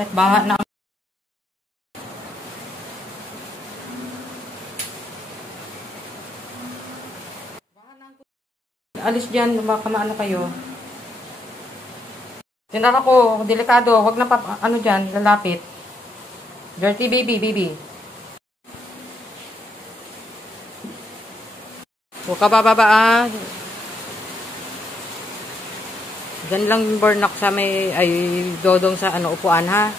Shit, baha na. Alis dyan, baka maano kayo. Tinara ko, delikado, wag na pa, ano dyan, lalapit. Dirty baby. Huwag ka bababa ah. Dyan lang burnock sa may, ay, dodong sa ano, upuan ha.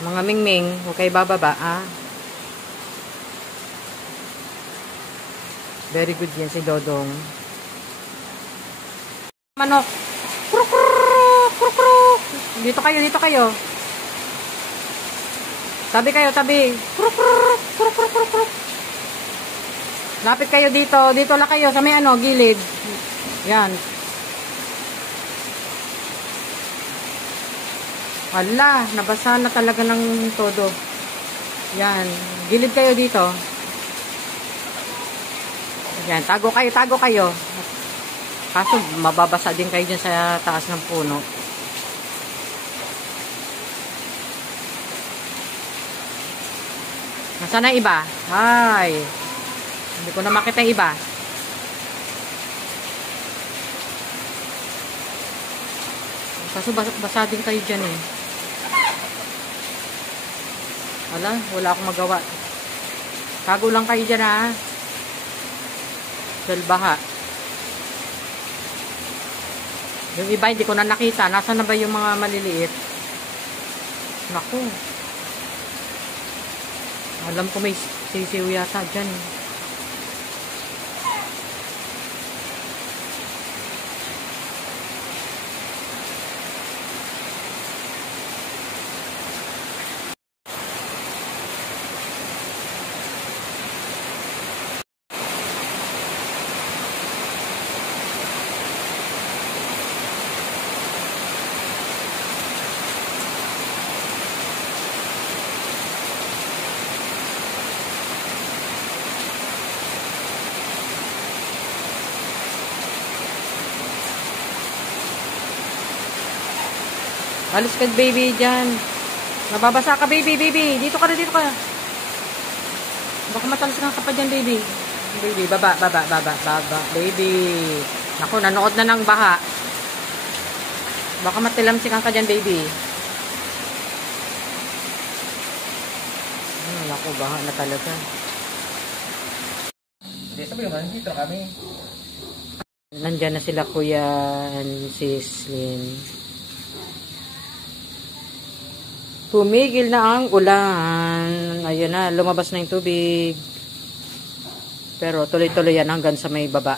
Mga mingming, huwag kayo bababa ah. Very good yan si Dodong. Manok. Kruk, kruk, kruk, kruk. Dito kayo. Tabi kayo. Kruk, kruk, kruk, kruk, kruk, kruk. Lapit kayo dito. Dito lang kayo sa may ano, gilid. Yan. Ala, nabasa na talaga ng todo. Yan. Gilid kayo dito. Yan, tago kayo. Kaso, mababasa din kayo dyan sa taas ng puno. Nasaan na iba? Ay, hindi ko na makita iba. Kaso, basa din kayo dyan eh. Wala akong magawa. Tago lang kayo dyan ha. Baha. Yung iba hindi ko na nakita. Nasaan na ba yung mga maliliit? Naku. Alam ko may sisiw yata dyan. Alis ka baby dyan. Nababasa ka baby. Dito ka. Baka matalis ka pa dyan baby. Baby, baba. Baby. Naku, nanood na ng baha. Baka matilamsikan ka dyan baby. Naku, baha na talaga. Hindi, sabi naman, dito kami. Nandyan na sila kuya and sis Lynn. Pumigil na ang ulan. Ayun na, lumabas na yung tubig. Pero tuloy-tuloy yan hanggang sa may baba.